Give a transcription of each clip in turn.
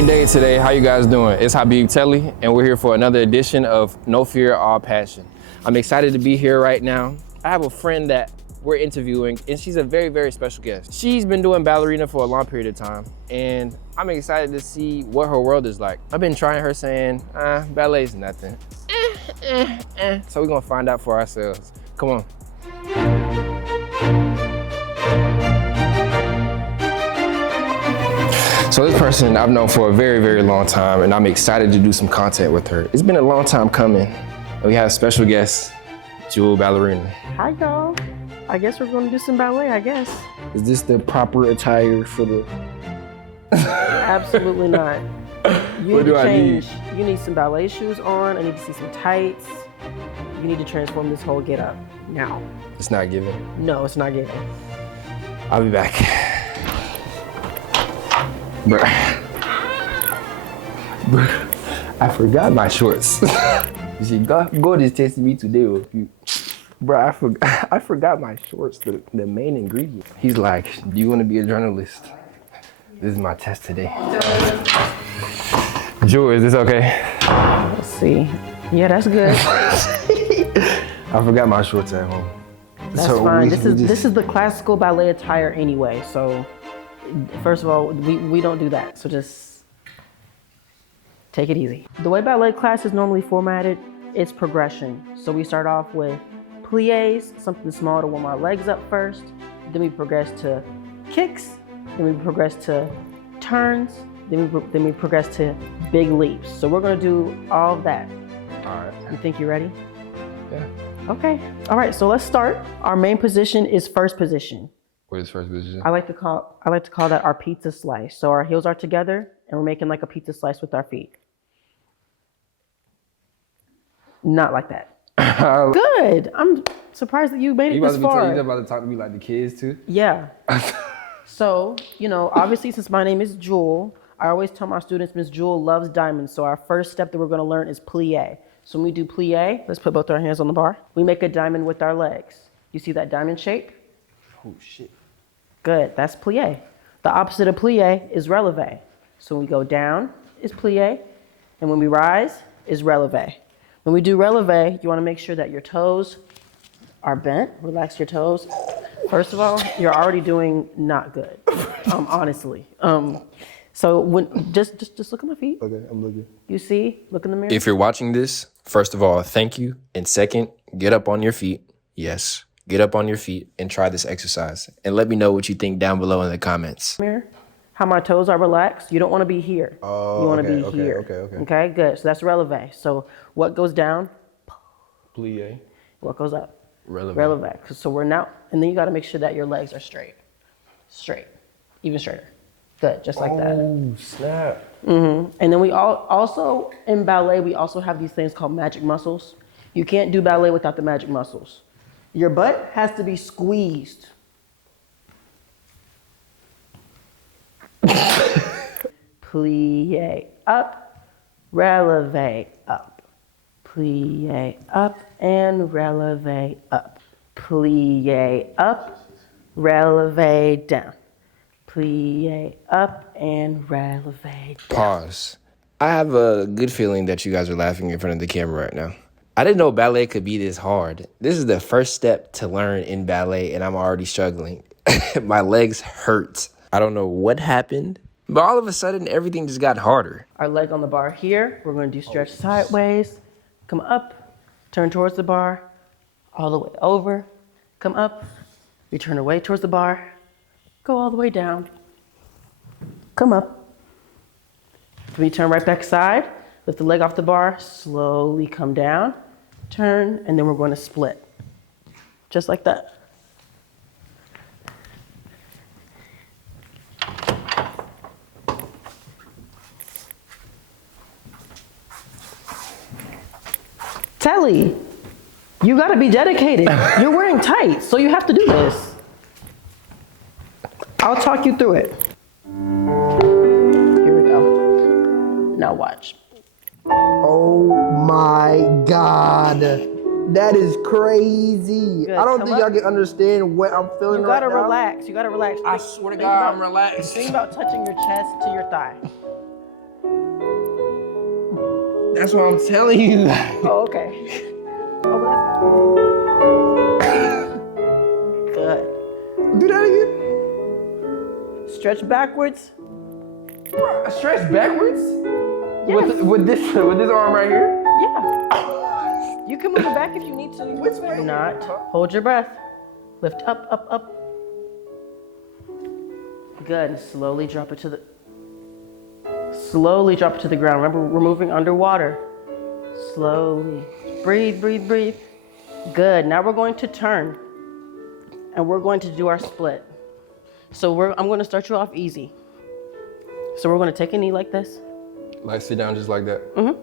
Great day today. How you guys doing? It's Habib Telly, and we're here for another edition of No Fear, All Passion. I'm excited to be here right now. I have a friend that we're interviewing, and she's a very, very special guest. She's been doing ballerina for a long period of time, and I'm excited to see what her world is like. I've been trying her saying, ballet's nothing. So we're gonna find out for ourselves. Come on. So this person I've known for a very, very long time, and I'm excited to do some content with her. It's been a long time coming. We have a special guest, Jewel Ballerina. Hi, y'all. I guess we're gonna do some ballet, I guess. Is this the proper attire for the... Absolutely not. You What need do to I change. You need some ballet shoes on. I need to see some tights. You need to transform this whole get-up now. It's not giving. No, it's not getting. I'll be back. Bruh. I forgot my shorts. You see, God is testing me today with you. Bruh, I forgot my shorts, the main ingredient. He's like, do you want to be a journalist? This is my test today. Jewel, is this okay? Let's see. Yeah, that's good. I forgot my shorts at home. That's fine. This is the classical ballet attire anyway, so first of all, we don't do that, so just take it easy. The way ballet class is normally formatted, it's progression. So we start off with pliés, something small to warm our legs up first. Then we progress to kicks. Then we progress to turns. Then we progress to big leaps. So we're gonna do all of that. All right. You think you're ready? Yeah. Okay. All right, so let's start. Our main position is first position. What is first position? I like to call that our pizza slice. So our heels are together and we're making like a pizza slice with our feet. Not like that. Good. I'm surprised that you made it this far. You about to talk to me like the kids too? Yeah. So, obviously since my name is Jewel, I always tell my students Miss Jewel loves diamonds. So our first step that we're gonna learn is plie. So when we do plie, let's put both our hands on the bar. We make a diamond with our legs. You see that diamond shape? Oh shit. Good, that's plie. The opposite of plie is releve. So when we go down is plie, and when we rise is releve. When we do releve, you wanna make sure that your toes are bent. Relax your toes. First of all, you're already doing not good, honestly. So just look at my feet. Okay, I'm looking. You see, look in the mirror. If you're watching this, first of all, thank you. And second, get up on your feet. Yes, get up on your feet and try this exercise. And let me know what you think down below in the comments. Mirror. How my toes are relaxed. You don't want to be here. Oh, you want to okay, be here. Okay. Okay, good. So that's releve. So what goes down? Plie. What goes up? Releve. Releve. So we're now, and then you got to make sure that your legs are straight. Straight. Even straighter. Good, just like that. Oh, snap. Mm-hmm. And then we also, in ballet, we also have these things called magic muscles. You can't do ballet without the magic muscles. Your butt has to be squeezed. Plie up, releve up. Plie up and releve up. Plie up, releve down. Plie up and releve down. Pause. I have a good feeling that you guys are laughing in front of the camera right now. I didn't know ballet could be this hard. This is the first step to learn in ballet, and I'm already struggling. My legs hurt. I don't know what happened, but all of a sudden, everything just got harder. Our leg on the bar here. We're going to do stretch sideways. Come up, turn towards the bar, all the way over. Come up, return away towards the bar. Go all the way down. Come up. Then we turn right back side. Lift the leg off the bar. Slowly come down. Turn, and then we're going to split. Just like that. Telly, you gotta be dedicated. You're wearing tights, so you have to do this. I'll talk you through it. Here we go. Now watch. Oh my God. That is crazy. Good. I don't Come think up. y'all can understand what I'm feeling You gotta right now. relax. You gotta relax. I swear to God, I'm relaxed. Think about touching your chest to your thigh. That's what I'm telling you. Oh, okay. Oh, good. Do that again. Stretch backwards. Stretch backwards? Yes. With this arm right here? Yeah. You can move it back if you need to. Which way? Do not. Hold your breath. Lift up, up, up. Good. And slowly drop it to the ground. Remember, we're moving underwater. Slowly. Breathe, breathe, breathe. Good. Now we're going to turn. And we're going to do our split. So I'm going to start you off easy. So we're going to take a knee like this. Like sit down just like that. And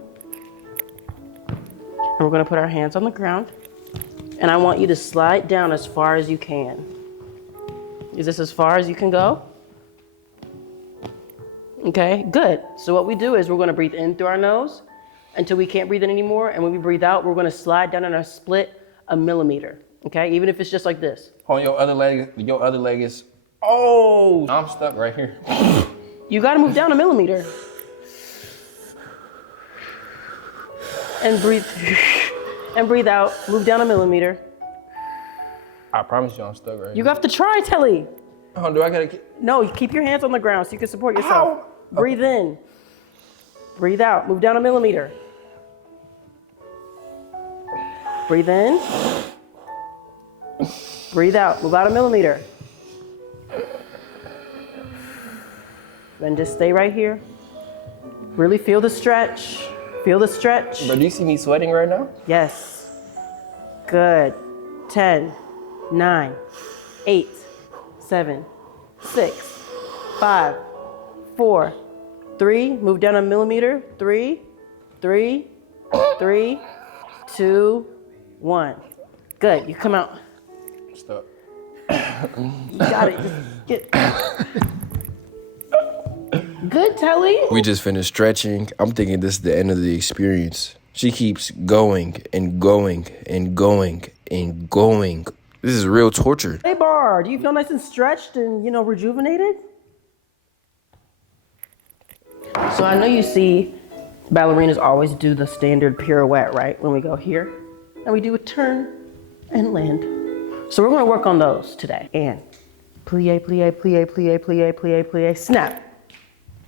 we're going to put our hands on the ground. And I want you to slide down as far as you can. Is this as far as you can go? Okay, good. So what we do is we're going to breathe in through our nose until we can't breathe in anymore. And when we breathe out, we're going to slide down on our split 1 millimeter. Okay, even if it's just like this. Hold your other leg is, oh, I'm stuck right here. You got to move down 1 millimeter. And breathe out. Move down 1 millimeter. I promise you I'm stuck right You here. have to try, Telly. Oh, do I gotta? No, you keep your hands on the ground so you can support yourself. Breathe in. Breathe out. Move down 1 millimeter. Breathe in. Breathe out. Move out 1 millimeter. Then just stay right here. Really feel the stretch. Feel the stretch. Bro, do you see me sweating right now? Yes. Good. 10, 9, 8, 7, 6, 5, 4, 3. Move down 1 millimeter. 3, 3, 3, 2, 1. Good. You come out. Stuck. You got it. Just get. Good, Telly. We just finished stretching. I'm thinking this is the end of the experience. She keeps going and going and going and going. This is real torture. Hey, Bar, do you feel nice and stretched and, rejuvenated? So I know you see ballerinas always do the standard pirouette, right? When we go here and we do a turn and land. So we're going to work on those today. And plie, plie, plie, plie, plie, plie, plie, snap.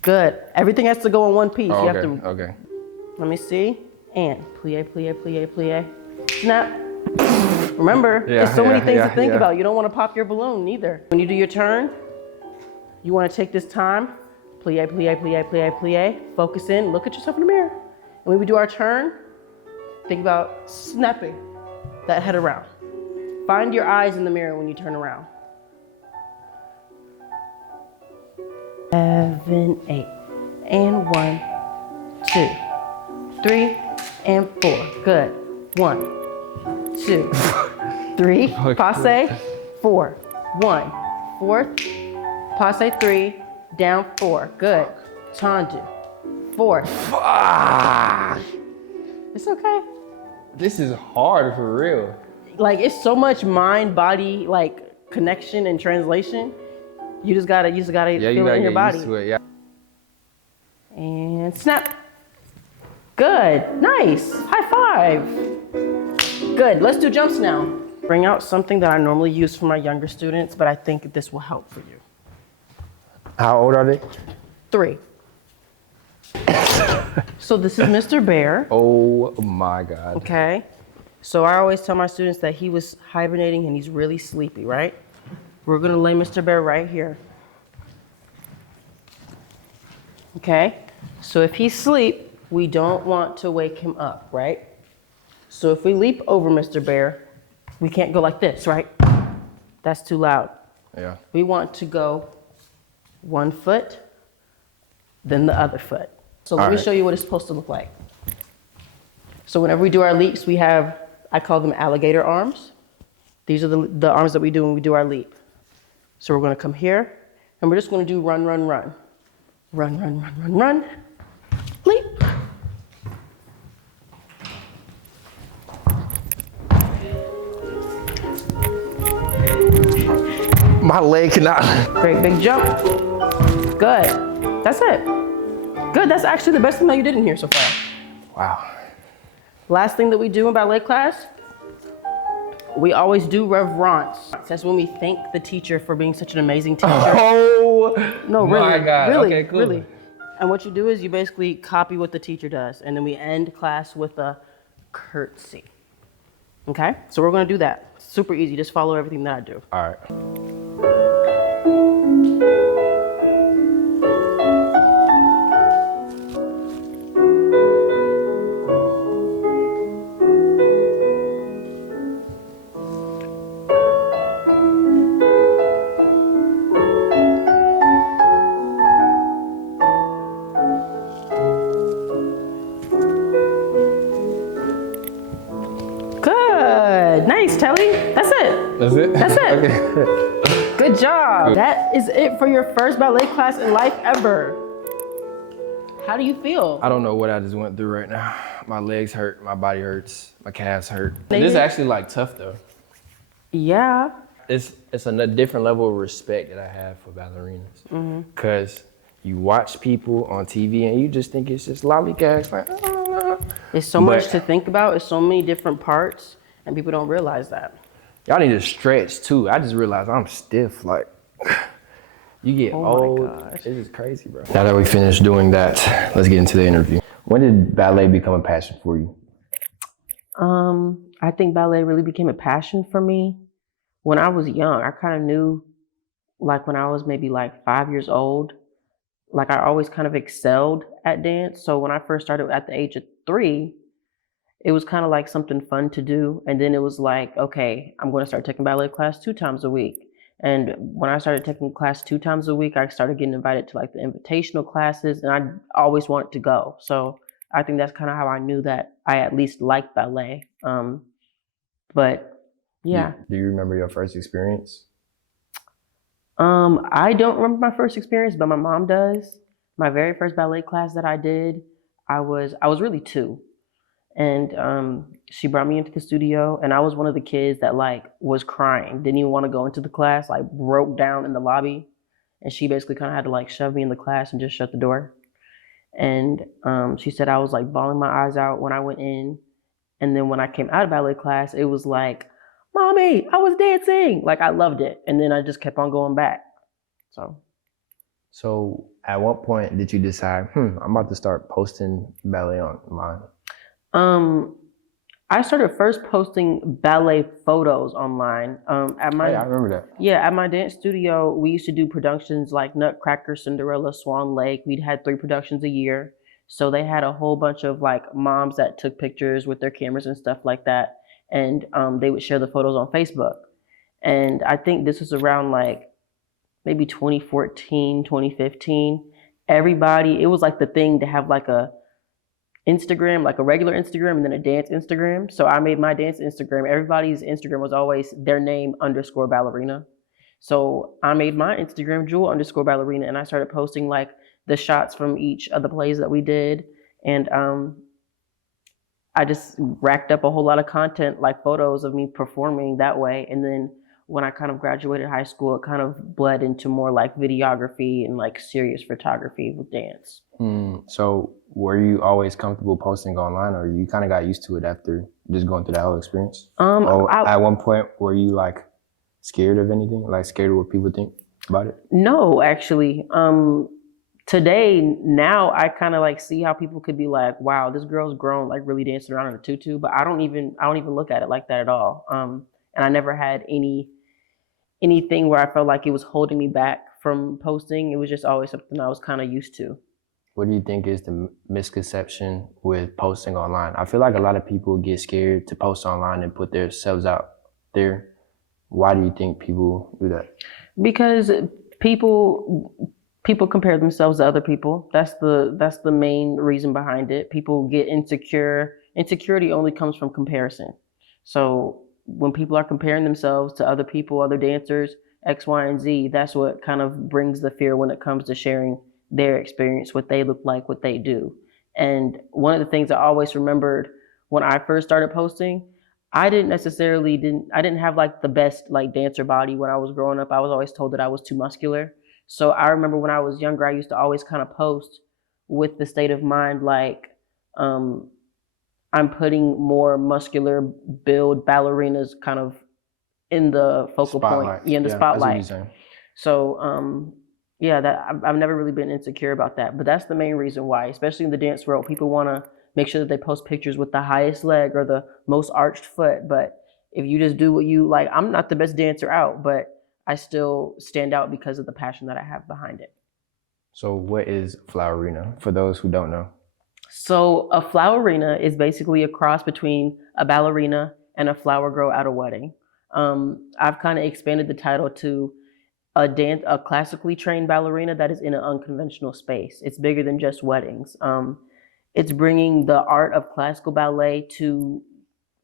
Good. Everything has to go in one piece. Oh, You okay, have to. okay. Let me see. And plie, plie, plie, plie, snap. Remember, there's so many things to think about. You don't want to pop your balloon either. When you do your turn, you want to take this time. Plie, plie, plie, plie, plie. Focus in. Look at yourself in the mirror. And when we do our turn, think about snapping that head around. Find your eyes in the mirror when you turn around. 7, 8, and 1, 2, 3, and 4. Good. 1, 2, 3. Passe. 4. 1. Fourth. Passe 3. Down 4. Good. Tendu. 4. It's okay. This is hard for real. Like, it's so much mind body connection and translation. You just gotta feel it in your body. Used to it, yeah. And snap. Good. Nice. High five. Good. Let's do jumps now. Bring out something that I normally use for my younger students, but I think this will help for you. How old are they? 3. So this is Mr. Bear. Oh my God. Okay. So I always tell my students that he was hibernating and he's really sleepy, right? We're gonna lay Mr. Bear right here. Okay? So if he's asleep, we don't want to wake him up, right? So if we leap over Mr. Bear, we can't go like this, right? That's too loud. Yeah. We want to go 1 foot, then the other foot. So let me show you what it's supposed to look like. So whenever we do our leaps, we have, I call them alligator arms. These are the arms that we do when we do our leap. So we're gonna come here, and we're just gonna do run, run, run. Run, run, run, run, run. Leap. My leg cannot. Great big jump. Good. That's it. Good, that's actually the best thing that you did in here so far. Wow. Last thing that we do in ballet class, we always do reverence. That's when we thank the teacher for being such an amazing teacher. Oh, No, really, my God. really, Okay, cool. really. And what you do is you basically copy what the teacher does, and then we end class with a curtsy. Okay, so we're gonna do that. Super easy, just follow everything that I do. All right. Good, nice, Telly. That's it. That's it? That's it. Okay. Good job. That is it for your first ballet class in life ever. How do you feel? I don't know what I just went through right now. My legs hurt, my body hurts, my calves hurt. This is actually like tough though. Yeah. It's a different level of respect that I have for ballerinas. Cause you watch people on TV and you just think it's just lollygags, like, There's so much to think about. It's so many different parts, and people don't realize that. y'all need to stretch too. I just realized I'm stiff, like, you get old. gosh. It's just crazy, bro. Now that we finished doing that, let's get into the interview. When did ballet become a passion for you? I think ballet really became a passion for me when I was young. I kind of knew, like when I was maybe like 5 years old, like I always kind of excelled at dance. So when I first started at the age of 3, it was kind of like something fun to do. And then it was like, okay, I'm going to start taking ballet class 2 times a week. And when I started taking class 2 times a week, I started getting invited to like the invitational classes, and I always wanted to go. So I think that's kind of how I knew that I at least liked ballet. But yeah. Do you remember your first experience? I don't remember my first experience, but my mom does. My very first ballet class that I did, I was really 2. And she brought me into the studio, and I was one of the kids that like was crying, didn't even want to go into the class, like broke down in the lobby. And she basically kind of had to like shove me in the class and just shut the door. And she said I was like bawling my eyes out when I went in. And then when I came out of ballet class, it was like, Mommy, I was dancing. Like I loved it. And then I just kept on going back. So at what point did you decide, I'm about to start posting ballet online? I started first posting ballet photos online. At my I remember that. Yeah, at my dance studio, we used to do productions like Nutcracker, Cinderella, Swan Lake. We'd had 3 productions a year. So they had a whole bunch of like moms that took pictures with their cameras and stuff like that. And they would share the photos on Facebook. And I think this was around like maybe 2014, 2015. Everybody, it was like the thing to have like a Instagram, like a regular Instagram, and then a dance Instagram. So I made my dance Instagram. Everybody's Instagram was always their name _ ballerina. So I made my Instagram Jewel _ ballerina, and I started posting like the shots from each of the plays that we did. And I just racked up a whole lot of content, like photos of me performing that way. And then when I kind of graduated high school, it kind of bled into more like videography and like serious photography with dance. So were you always comfortable posting online, or you kind of got used to it after just going through that whole experience? At one point, were you like scared of anything? Like scared of what people think about it? No, actually. Today, now I kind of like see how people could be like, wow, this girl's grown, like really dancing around in a tutu, but I don't even look at it like that at all. And I never had anything where I felt like it was holding me back from posting. It was just always something I was kind of used to. What do you think is the misconception with posting online? I feel like a lot of people get scared to post online and put themselves out there. Why do you think people do that? Because people compare themselves to other people. That's the main reason behind it. People get insecure. Insecurity only comes from comparison. So when people are comparing themselves to other people, other dancers, X, Y, and Z, that's what kind of brings the fear when it comes to sharing their experience, what they look like, what they do. And one of the things I always remembered when I first started posting, I didn't have like the best like dancer body when I was growing up. I was always told that I was too muscular. So I remember when I was younger, I used to always kind of post with the state of mind like, I'm putting more muscular build ballerinas kind of in the focal Spotlight. point, in the Yeah, I see what you're spotlight. saying. So, yeah, that I've never really been insecure about that, but that's the main reason why, especially in the dance world, people want to make sure that they post pictures with the highest leg or the most arched foot. But if you just do what you like, I'm not the best dancer out, but I still stand out because of the passion that I have behind it. So what is flowerina for those who don't know? So a flowerina is basically a cross between a ballerina and a flower girl at a wedding. I've kind of expanded the title to a classically trained ballerina that is in an unconventional space. It's bigger than just weddings. It's bringing the art of classical ballet to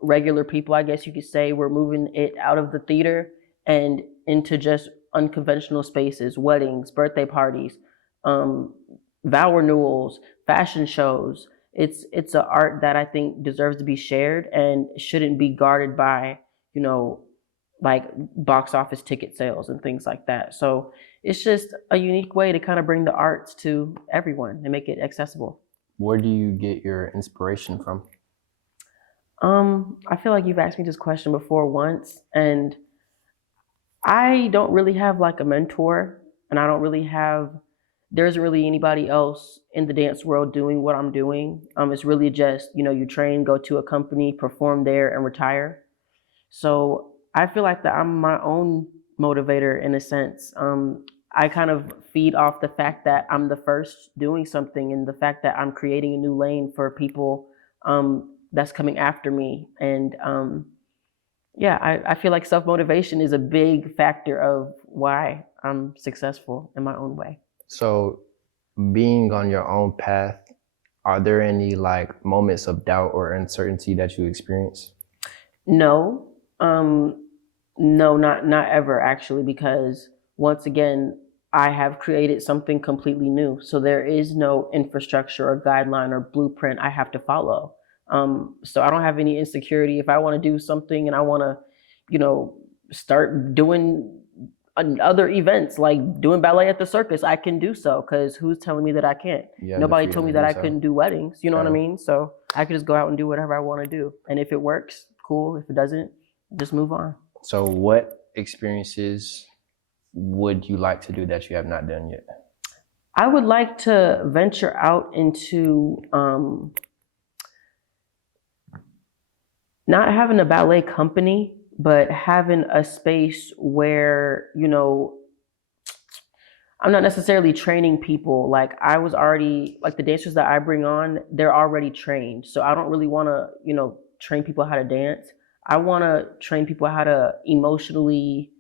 regular people, I guess you could say. We're moving it out of the theater and into just unconventional spaces, weddings, birthday parties, vow renewals, fashion shows. It's an art that I think deserves to be shared and shouldn't be guarded by, like box office ticket sales and things like that. So it's just a unique way to kind of bring the arts to everyone and make it accessible. Where do you get your inspiration from? I feel like you've asked me this question before once, and I don't really have like a mentor, and there isn't really anybody else in the dance world doing what I'm doing. It's really just, you train, go to a company, perform there, and retire. So I feel like that I'm my own motivator in a sense. I kind of feed off the fact that I'm the first doing something and the fact that I'm creating a new lane for people that's coming after me. And yeah, I feel like self-motivation is a big factor of why I'm successful in my own way. So being on your own path, are there any like moments of doubt or uncertainty that you experience? No, no, not ever actually, because once again, I have created something completely new. So there is no infrastructure or guideline or blueprint I have to follow. So I don't have any insecurity. If I want to do something and I want to, start doing other events like doing ballet at the circus, I can do so, because who's telling me that I can't? Nobody told me that I couldn't do weddings. You know what I mean? So I could just go out and do whatever I want to do. And if it works, cool. If it doesn't, just move on. So what experiences would you like to do that you have not done yet? I would like to venture out into not having a ballet company, but having a space where, I'm not necessarily training people. Like I was already, like the dancers that I bring on, they're already trained. So I don't really want to, train people how to dance. I want to train people how to emotionally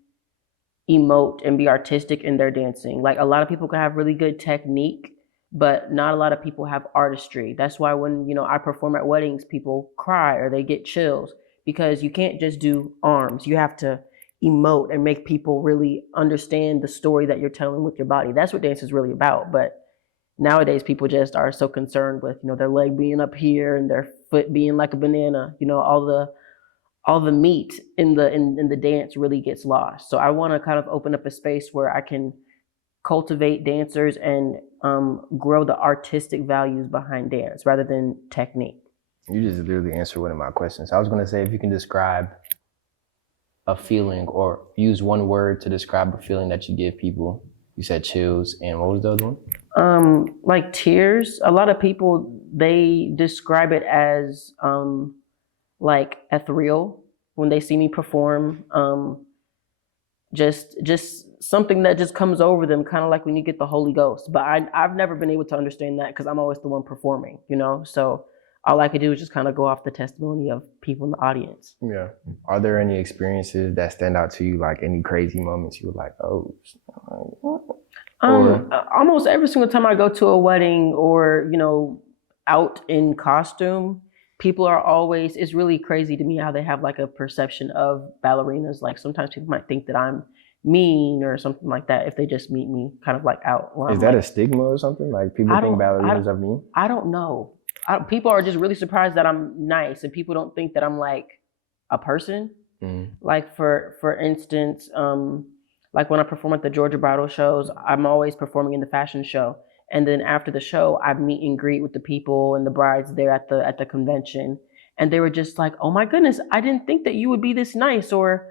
emote and be artistic in their dancing. Like a lot of people can have really good technique, but not a lot of people have artistry. That's why when, I perform at weddings, people cry or they get chills, because you can't just do arms. You have to emote and make people really understand the story that you're telling with your body. That's what dance is really about. But nowadays people just are so concerned with, their leg being up here and their foot being like a banana, all the meat in the dance really gets lost. So I want to kind of open up a space where I can cultivate dancers and grow the artistic values behind dance rather than technique. You just literally answered one of my questions. I was going to say, if you can describe a feeling or use one word to describe a feeling that you give people. You said chills, and what was the other one? Like tears. A lot of people, they describe it as like ethereal when they see me perform. Just something that just comes over them, kind of like when you get the Holy Ghost. But I've never been able to understand that because I'm always the one performing, So all I could do is just kind of go off the testimony of people in the audience. Yeah. Are there any experiences that stand out to you, like any crazy moments you were like, oh? Almost every single time I go to a wedding or, out in costume, people are always, it's really crazy to me how they have like a perception of ballerinas. Like sometimes people might think that I'm mean or something like that if they just meet me kind of like out. Is that a stigma or something? Like people think ballerinas are mean? I don't know. People are just really surprised that I'm nice, and people don't think that I'm like a person. Mm. Like for instance, like when I perform at the Georgia Bridal shows, I'm always performing in the fashion show. And then after the show, I meet and greet with the people and the brides there at the convention. and they were just like, "Oh my goodness, I didn't think that you would be this nice," or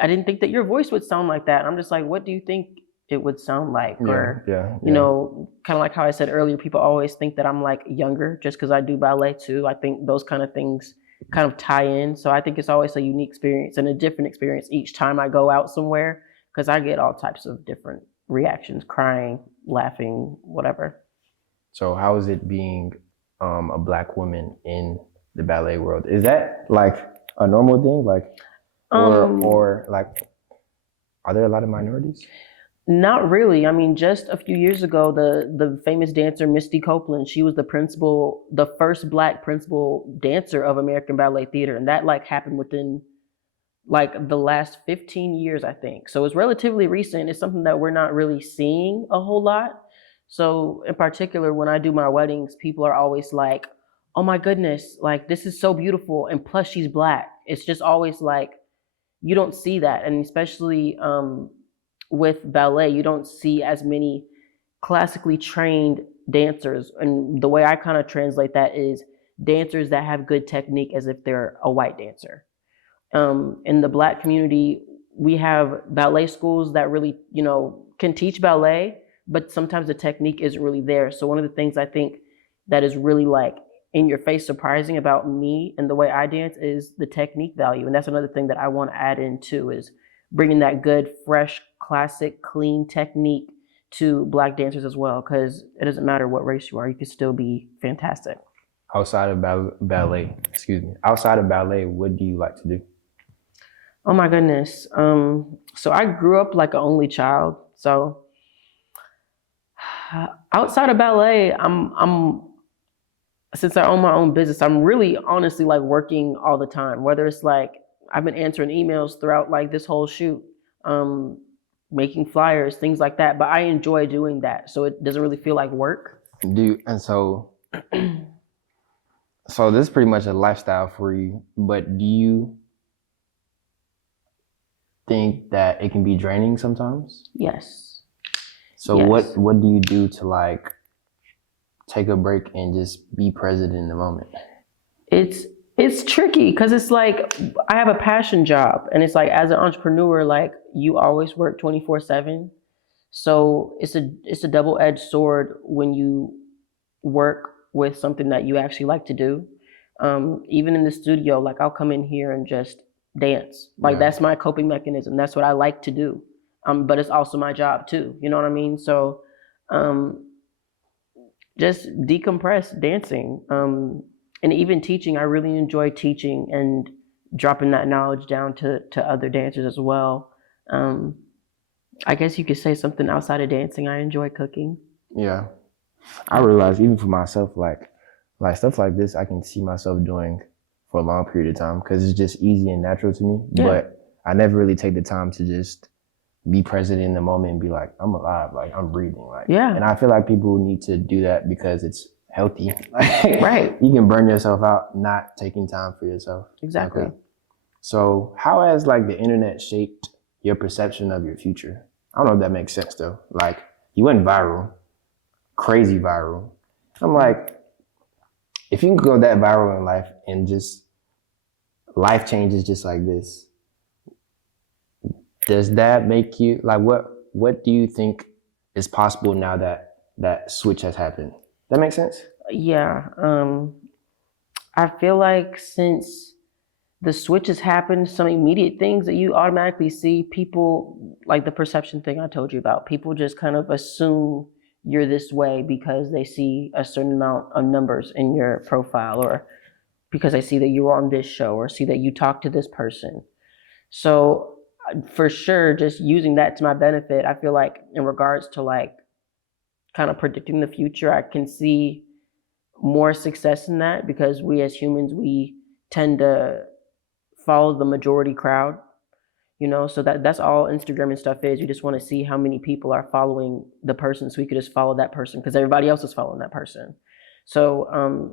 "I didn't think that your voice would sound like that." And I'm just like, "What do you think it would sound like?" Or, you know, kind of like how I said earlier, people always think that I'm like younger just because I do ballet too. I think those kind of things kind of tie in. So I think it's always a unique experience and a different experience each time I go out somewhere, because I get all types of different reactions, crying, laughing, whatever. So how is it being a Black woman in the ballet world? Is that like a normal thing? Like, or like, are there a lot of minorities? Not really. I mean, just a few years ago, the famous dancer Misty Copeland, she was the principal, the first Black principal dancer of American Ballet Theater, and that like happened within like the last 15 years, I think. So it's relatively recent. It's something that we're not really seeing a whole lot. So in particular, when I do my weddings, people are always like, "Oh my goodness, like this is so beautiful, and plus she's Black." It's just always like, you don't see that, and especially with ballet, you don't see as many classically trained dancers. And the way I kind of translate that is dancers that have good technique as if they're a white dancer. In the Black community, we have ballet schools that really, you know, can teach ballet, but sometimes the technique isn't really there. So one of the things I think that is really like in your face surprising about me and the way I dance is the technique value. And that's another thing that I want to add in too, is bringing that good, fresh, classic, clean technique to Black dancers as well, because it doesn't matter what race you are, you can still be fantastic. Outside of ballet, outside of ballet, what do you like to do? Oh my goodness. So I grew up like an only child. So outside of ballet, I'm since I own my own business, I'm really honestly like working all the time. Whether it's like I've been answering emails throughout like this whole shoot, making flyers, things like that. But I enjoy doing that, so it doesn't really feel like work. So this is pretty much a lifestyle for you. But do you think that it can be draining sometimes? Yes. So yes. what do you do to like take a break and just be present in the moment? It's tricky because it's like I have a passion job, and it's like as an entrepreneur, like you always work 24/7. So it's a double-edged sword when you work with something that you actually like to do. Even in the studio, like I'll come in here and just dance. Like that's my coping mechanism. That's what I like to do. But it's also my job too. You know what I mean? So just decompress dancing. And even teaching, I really enjoy teaching and dropping that knowledge down to other dancers as well. I guess you could say something outside of dancing. I enjoy cooking. Yeah. I realize even for myself, like stuff like this, I can see myself doing for a long period of time because it's just easy and natural to me. Yeah. But I never really take the time to just be present in the moment and be like, I'm alive, like I'm breathing. Like, and I feel like people need to do that because it's healthy. Right. You can burn yourself out not taking time for yourself. Exactly. Okay. So how has like the internet shaped your perception of your future? I don't know if that makes sense though. Like you went viral, crazy viral. I'm like, if you can go that viral in life and just life changes just like this, does that make you like what do you think is possible now that that switch has happened? That makes sense? Yeah. I feel like since the switch has happened, some immediate things that you automatically see, people, like the perception thing I told you about, people just kind of assume you're this way because they see a certain amount of numbers in your profile, or because they see that you were on this show, or see that you talked to this person. So for sure, just using that to my benefit, I feel like in regards to like kind of predicting the future, I can see more success in that because we as humans, we tend to follow the majority crowd, you know, so that's all Instagram and stuff is. You just want to see how many people are following the person, so we could just follow that person because everybody else is following that person. So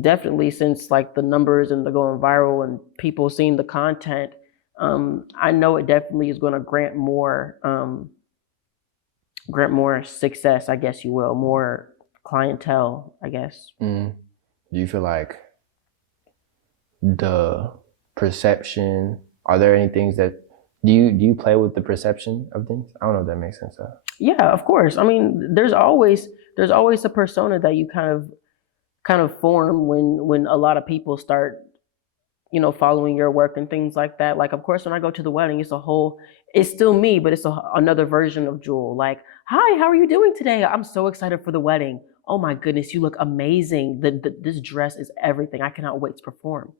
definitely, since like the numbers and the going viral and people seeing the content, I know it definitely is going to grant more success, I guess you will, more clientele, I guess. Do you feel like the perception? Are there any things that do you play with the perception of things? I don't know if that makes sense. Yeah, of course. I mean, there's always a persona that you kind of form when a lot of people start, following your work and things like that. Like, of course, when I go to the wedding, it's still me, but it's another version of Jewel. Like, hi, how are you doing today? I'm so excited for the wedding. Oh my goodness, you look amazing. This dress is everything. I cannot wait to perform.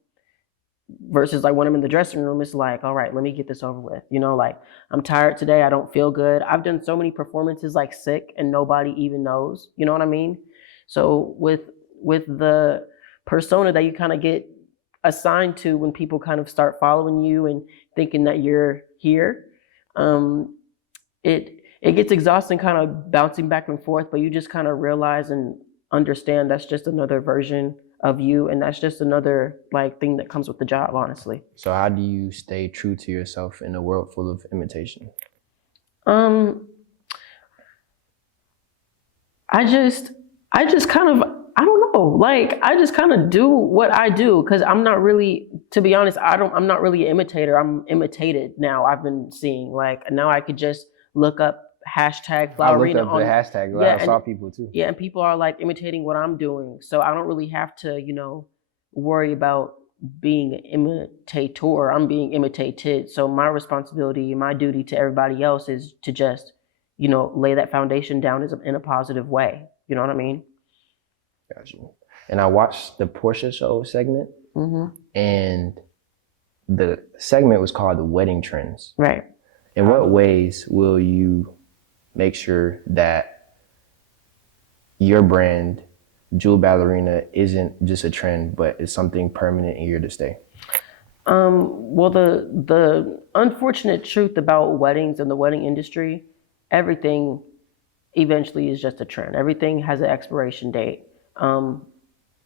Versus like when I'm in the dressing room, it's like, all right, let me get this over with. Like, I'm tired today. I don't feel good. I've done so many performances like sick and nobody even knows. You know what I mean? So with the persona that you kind of get assigned to when people kind of start following you and thinking that you're here, it gets exhausting kind of bouncing back and forth, but you just kind of realize and understand that's just another version of you, and that's just another like thing that comes with the job, honestly. So how do you stay true to yourself in a world full of imitation? I just kind of, I don't know, like I just kind of do what I do, because I'm not really, to be honest, I'm not really an imitator. I'm imitated now. I've been seeing, like, now I could just look up hashtag Flowerina. I looked up the hashtag. I saw people too. Yeah, and people are like imitating what I'm doing. So I don't really have to, worry about being an imitator. I'm being imitated. So my responsibility, my duty to everybody else is to just, lay that foundation down in a positive way. You know what I mean? Got you. And I watched the Portia Show segment, and the segment was called The Wedding Trends. Right. In what ways will you make sure that your brand, Jewel Ballerina, isn't just a trend, but it's something permanent and here to stay? Well, the unfortunate truth about weddings and the wedding industry, everything eventually is just a trend. Everything has an expiration date.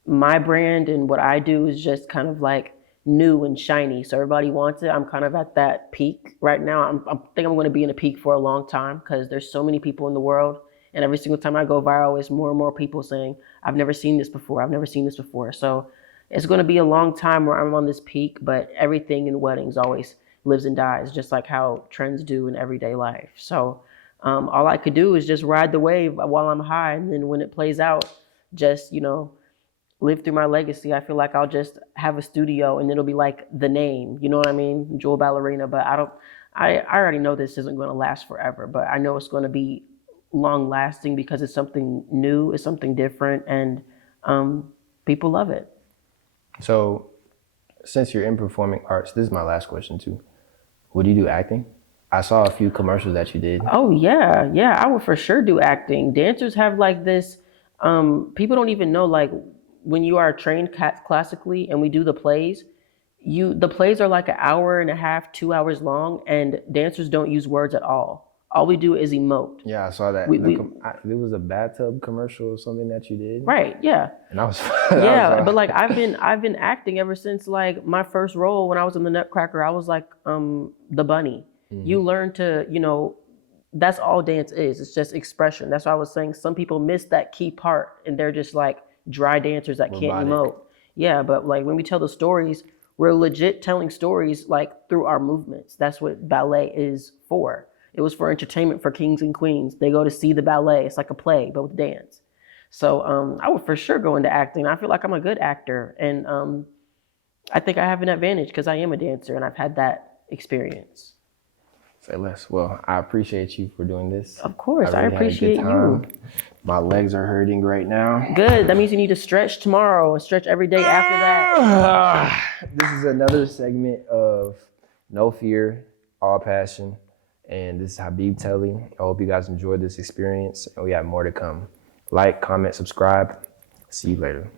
My brand and what I do is just kind of like new and shiny, so everybody wants it. I'm kind of at that peak right now. I think I'm going to be in a peak for a long time, because there's so many people in the world, and every single time I go viral, it's more and more people saying, I've never seen this before. I've never seen this before. So it's going to be a long time where I'm on this peak, but everything in weddings always lives and dies, just like how trends do in everyday life. So all I could do is just ride the wave while I'm high, and then when it plays out, just, live through my legacy. I feel like I'll just have a studio and it'll be like the name, you know what I mean? Jewel Ballerina. But I already know this isn't going to last forever, but I know it's going to be long lasting because it's something new, it's something different, and people love it. So since you're in performing arts, this is my last question too. Would you do acting? I saw a few commercials that you did. Oh yeah. I would for sure do acting. Dancers have like this, people don't even know, like, when you are trained classically and we do the plays, the plays are like an hour and a half, 2 hours long, and dancers don't use words at all. All we do is emote. Yeah, I saw that. There was a bathtub commercial or something that you did. Right. Yeah. And I was. But like I've been acting ever since like my first role when I was in the Nutcracker. I was like the bunny. Mm-hmm. You learn to, that's all dance is. It's just expression. That's why I was saying some people miss that key part and they're just like dry dancers that can't emote. Yeah, but like when we tell the stories, we're legit telling stories like through our movements. That's what ballet is for. It was for entertainment for kings and queens. They go to see the ballet. It's like a play, but with dance. So I would for sure go into acting. I feel like I'm a good actor, and I think I have an advantage because I am a dancer and I've had that experience. Say less. Well, I appreciate you for doing this. Of course, I appreciate you. My legs are hurting right now. Good. That means you need to stretch tomorrow and stretch every day after that. This is another segment of No Fear, All Passion. And this is Habib Telly. I hope you guys enjoyed this experience, and we have more to come. Like, comment, subscribe. See you later.